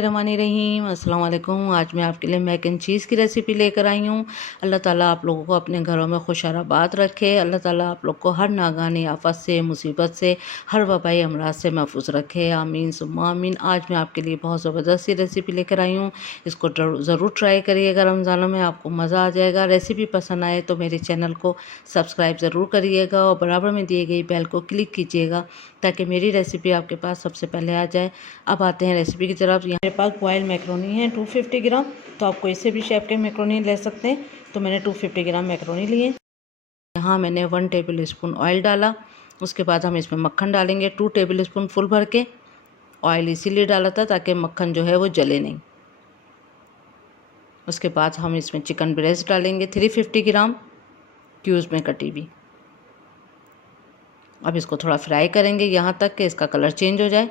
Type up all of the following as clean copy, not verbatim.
बिस्मिल्लाहिर्रहमानिर्रहीम। अस्सलाम वालेकुम। आज मैं आपके लिए मैक एंड चीज़ की रेसिपी लेकर आई हूँ। अल्लाह ताला आप लोगों को अपने घरों में खुशहाबाद रखे। अल्लाह ताला आप लोग को हर नागानी आफत से, मुसीबत से, हर वबाई अमराज से महफूज रखे। आमीन सुम्मा आमीन। आज मैं आपके लिए बहुत ज़बरदस्त सी रेसिपी लेकर आई हूँ। इसको ज़रूर ट्राई करिएगा। रमज़ानों में आपको मज़ा आ जाएगा। रेसिपी पसंद आए तो मेरे चैनल को सब्सक्राइब ज़रूर करिएगा और बराबर में दिए गई बेल को क्लिक कीजिएगा ताकि मेरी रेसिपी आपके पास सबसे पहले आ जाए। अब आते हैं रेसिपी की तरफ। यहाँ मेरे पास बॉयल मैक्रोनी है 250 ग्राम, तो आपको इससे भी शेफ के मैक्रोनी ले सकते हैं। तो मैंने 250 ग्राम मैक्रोनी लिए। यहाँ मैंने 1 टेबल स्पून ऑयल डाला। उसके बाद हम इसमें मक्खन डालेंगे 2 टेबल स्पून फुल भर के। ऑयल इसीलिए डाला था ताकि मक्खन जो है वो जले नहीं। उसके बाद हम इसमें चिकन ब्रेस्ट डालेंगे 350 ग्राम क्यूब्स में कटी हुई। अब इसको थोड़ा फ्राई करेंगे यहाँ तक कि इसका कलर चेंज हो जाए।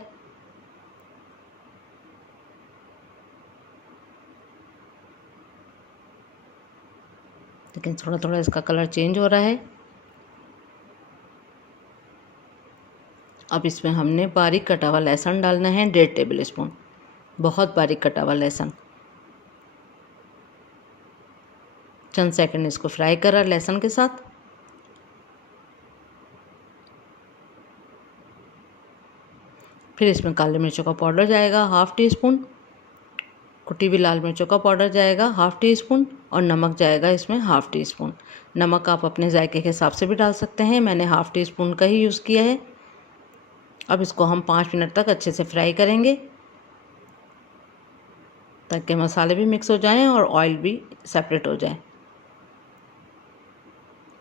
लेकिन थोड़ा थोड़ा इसका कलर चेंज हो रहा है। अब इसमें हमने बारीक कटा हुआ लहसुन डालना है 1.5 टेबल स्पून, बहुत बारीक कटा हुआ लहसुन। चंद सेकंड इसको फ्राई करा लहसुन के साथ। फिर इसमें काली मिर्चों का पाउडर जाएगा 1/2 टी स्पून, कुटी हुई लाल मिर्चों का पाउडर जाएगा 1/2 टी स्पून और नमक जाएगा इसमें 1/2 टी स्पून। नमक आप अपने जायके के हिसाब से भी डाल सकते हैं, मैंने 1/2 टी स्पून का ही यूज़ किया है। अब इसको हम 5 मिनट तक अच्छे से फ्राई करेंगे ताकि मसाले भी मिक्स हो जाएं और ऑयल भी सेपरेट हो जाए।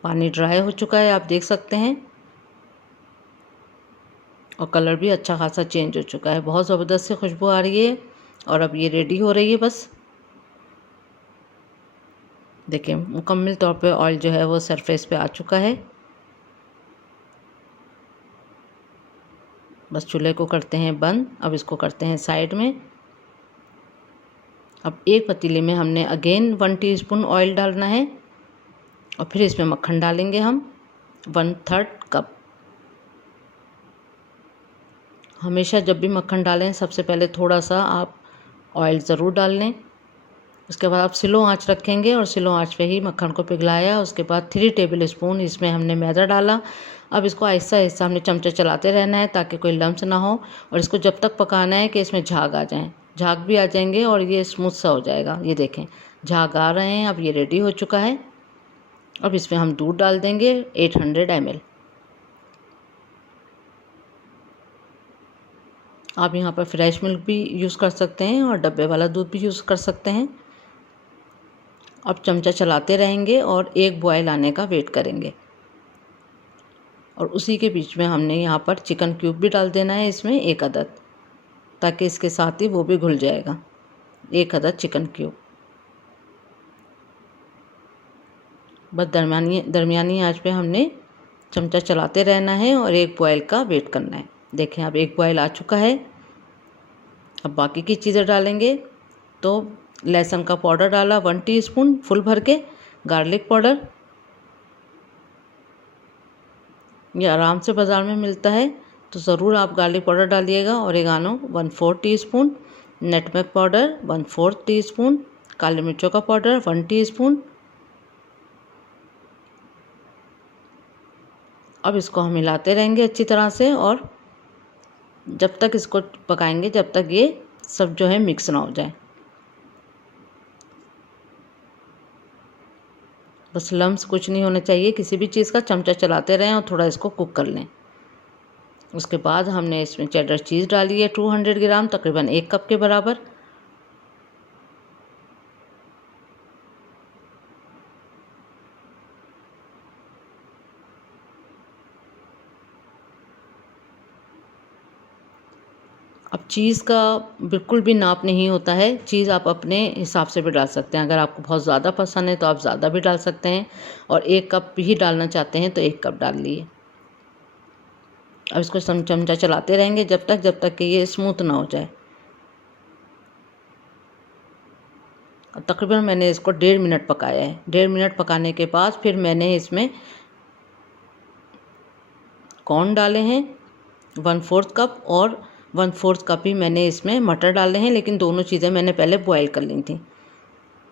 पानी ड्राई हो चुका है, आप देख सकते हैं, और कलर भी अच्छा खासा चेंज हो चुका है। बहुत ज़बरदस्त सी खुशबू आ रही है और अब ये रेडी हो रही है। बस देखिए मुकम्मल तौर पे ऑयल जो है वो सरफेस पे आ चुका है। बस चूल्हे को करते हैं बंद। अब इसको करते हैं साइड में। अब एक पतीले में हमने अगेन 1 टीस्पून ऑयल डालना है और फिर इसमें मक्खन डालेंगे हम 1/3 कप। हमेशा जब भी मक्खन डालें सबसे पहले थोड़ा सा आप ऑयल ज़रूर डाल लें। उसके बाद आप स्लो आंच रखेंगे और स्लो आंच पे ही मक्खन को पिघलाया। उसके बाद 3 टेबल स्पून इसमें हमने मैदा डाला। अब इसको आहिस्ता आहिस्ता हमने चमचे चलाते रहना है ताकि कोई लम्स ना हो, और इसको जब तक पकाना है कि इसमें झाग आ जाएं। झाग भी आ जाएंगे और ये स्मूथ सा हो जाएगा। ये देखें झाग आ रहे हैं। अब ये रेडी हो चुका है। अब इसमें हम दूध डाल देंगे 800 ml। आप यहाँ पर फ्रेश मिल्क भी यूज़ कर सकते हैं और डब्बे वाला दूध भी यूज़ कर सकते हैं। अब चमचा चलाते रहेंगे और एक बॉयल आने का वेट करेंगे, और उसी के बीच में हमने यहाँ पर चिकन क्यूब भी डाल देना है इसमें 1 अदद, ताकि इसके साथ ही वो भी घुल जाएगा। 1 अदद चिकन क्यूब। बस दरमियानी आंच पे हमने चमचा चलाते रहना है और एक बॉयल का वेट करना है। देखें अब एक बॉयल आ चुका है। अब बाकी की चीज़ें डालेंगे। तो लहसुन का पाउडर डाला 1 टीस्पून फुल भर के। गार्लिक पाउडर ये आराम से बाज़ार में मिलता है, तो ज़रूर आप गार्लिक पाउडर डालिएगा। Oregano 1/4 teaspoon, nutmeg powder 1/4 teaspoon, काली मिर्चों का पाउडर 1 टीस्पून। अब इसको हम हिलाते रहेंगे अच्छी तरह से, और जब तक इसको पकाएंगे जब तक ये सब जो है मिक्स ना हो जाए। बस लम्स कुछ नहीं होना चाहिए किसी भी चीज़ का। चमचा चलाते रहें और थोड़ा इसको कुक कर लें। उसके बाद हमने इसमें चेडर चीज़ डाली है 200 ग्राम, तकरीबन 1 कप के बराबर। अब चीज़ का बिल्कुल भी नाप नहीं होता है। चीज़ आप अपने हिसाब से भी डाल सकते हैं। अगर आपको बहुत ज़्यादा पसंद है तो आप ज़्यादा भी डाल सकते हैं, और 1 कप ही डालना चाहते हैं तो 1 कप डाल लिए। अब इसको चमचा चलाते रहेंगे जब तक कि ये स्मूथ ना हो जाए। तकरीबन मैंने इसको 1.5 मिनट पकाया है। 1.5 मिनट पकाने के बाद फिर मैंने इसमें कॉर्न डाले हैं 1/4 कप, और 1/4 कप ही मैंने इसमें मटर डाले हैं, लेकिन दोनों चीज़ें मैंने पहले बॉयल कर ली थी।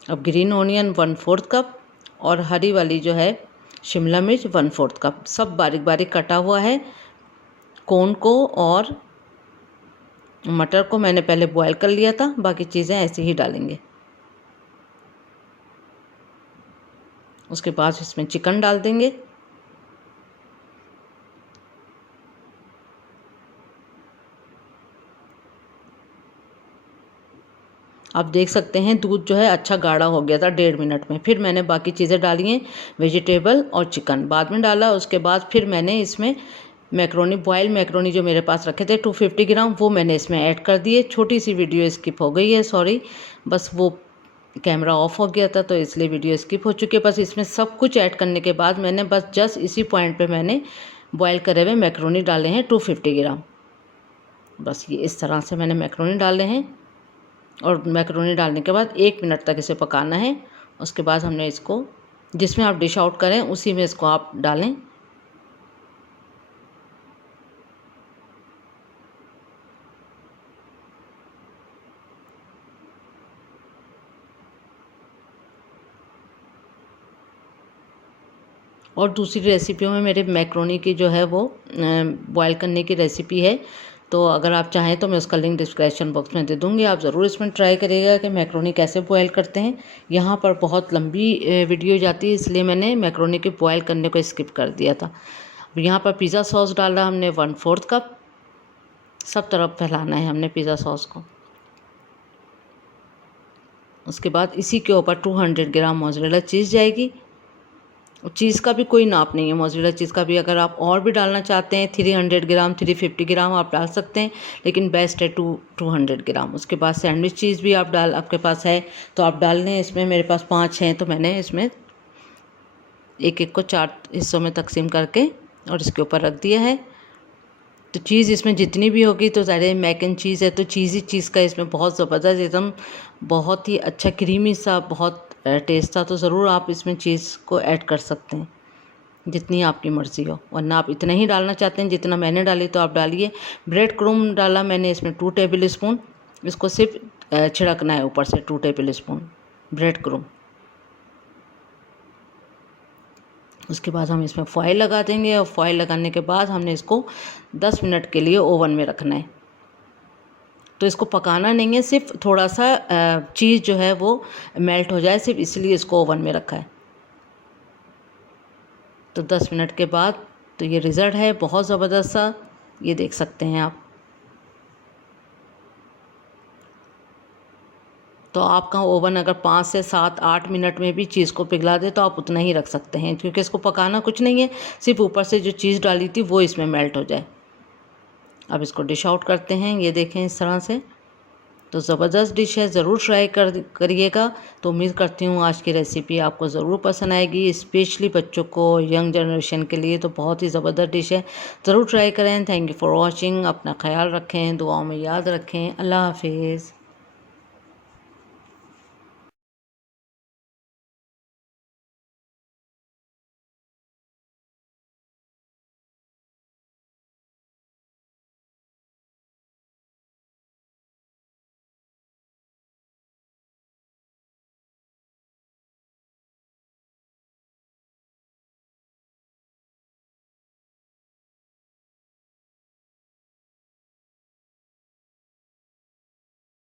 अब ग्रीन ऑनियन 1/4 कप और हरी वाली जो है शिमला मिर्च 1/4 कप, सब बारीक बारीक कटा हुआ है। कॉर्न को और मटर को मैंने पहले बॉयल कर लिया था, बाकी चीज़ें ऐसे ही डालेंगे। उसके बाद इसमें चिकन डाल देंगे। आप देख सकते हैं दूध जो है अच्छा गाढ़ा हो गया था 1.5 मिनट में। फिर मैंने बाकी चीज़ें डाली हैं, वेजिटेबल और चिकन बाद में डाला। उसके बाद फिर मैंने इसमें मैक्रोनी, बॉयल मैक्रोनी जो मेरे पास रखे थे 250 ग्राम, वो मैंने इसमें ऐड कर दिए। छोटी सी वीडियो स्किप हो गई है, सॉरी, बस वो कैमरा ऑफ हो गया था तो इसलिए वीडियो स्किप हो चुकी है। बस इसमें सब कुछ ऐड करने के बाद मैंने बस जस्ट इसी पॉइंट पे मैंने बॉयल करे हुए मैक्रोनी डाले हैं 250 ग्राम। बस ये इस तरह से मैंने मैक्रोनी डाले हैं और मैक्रोनी डालने के बाद 1 मिनट तक इसे पकाना है। उसके बाद हमने इसको, जिसमें आप डिश आउट करें उसी में इसको आप डालें। और दूसरी रेसिपियों में मेरे मैक्रोनी की जो है वो बॉयल करने की रेसिपी है, तो अगर आप चाहें तो मैं उसका लिंक डिस्क्रिप्शन बॉक्स में दे दूँगी। आप ज़रूर इसमें ट्राई करिएगा कि मैक्रोनी कैसे बॉयल करते हैं। यहाँ पर बहुत लंबी वीडियो जाती है, इसलिए मैंने मैक्रोनी के बॉयल करने को स्किप कर दिया था। अब यहाँ पर पिज़्ज़ा सॉस डाला हमने 1/4 कप, सब तरफ फैलाना है हमने पिज़्ज़ा सॉस को। उसके बाद इसी के ऊपर 200 ग्राम मोज़रेला चीज़ जाएगी। चीज़ का भी कोई नाप नहीं है, मोज़रेला चीज़ का भी अगर आप और भी डालना चाहते हैं 300 ग्राम 350 ग्राम आप डाल सकते हैं, लेकिन बेस्ट है 200 ग्राम। उसके बाद सैंडविच चीज़ भी आप आपके पास है तो आप डाल लें। इसमें मेरे पास 5 हैं तो मैंने इसमें एक एक को 4 हिस्सों में तकसीम करके और इसके ऊपर रख दिया है। तो चीज़ इसमें जितनी भी होगी तो ज़्यादा, मैक एंड चीज़ है तो चीज़ी चीज़ का इसमें बहुत ज़बरदस्त एकदम बहुत ही अच्छा क्रीमी सा बहुत टेस्ट था। तो ज़रूर आप इसमें चीज़ को ऐड कर सकते हैं जितनी आपकी मर्ज़ी हो, वरना आप इतना ही डालना चाहते हैं जितना मैंने डाली तो आप डालिए। ब्रेड क्रूम डाला मैंने इसमें 2 टेबल स्पून, इसको सिर्फ छिड़कना है ऊपर से 2 टेबल स्पून ब्रेड क्रूम। उसके बाद हम इसमें फॉयल लगा देंगे और फॉयल लगाने के बाद हमने इसको 10 मिनट के लिए ओवन में रखना है। तो इसको पकाना नहीं है, सिर्फ थोड़ा सा चीज़ जो है वो मेल्ट हो जाए, सिर्फ इसलिए इसको ओवन में रखा है। तो 10 मिनट के बाद तो ये रिज़ल्ट है बहुत ज़बरदस्त सा, ये देख सकते हैं आप। तो आपका ओवन अगर 5 से 7-8 मिनट में भी चीज़ को पिघला दे तो आप उतना ही रख सकते हैं, क्योंकि इसको पकाना कुछ नहीं है, सिर्फ ऊपर से जो चीज़ डाली थी वो इसमें मेल्ट हो जाए। अब इसको डिश आउट करते हैं, ये देखें इस तरह से। तो ज़बरदस्त डिश है, ज़रूर ट्राई करिएगा। तो उम्मीद करती हूँ आज की रेसिपी आपको ज़रूर पसंद आएगी, स्पेशली बच्चों को, यंग जनरेशन के लिए तो बहुत ही ज़बरदस्त डिश है। ज़रूर ट्राई करें। Thank you for watching. अपना ख्याल रखें, दुआओं में याद रखें। अल्लाह हाफिज़।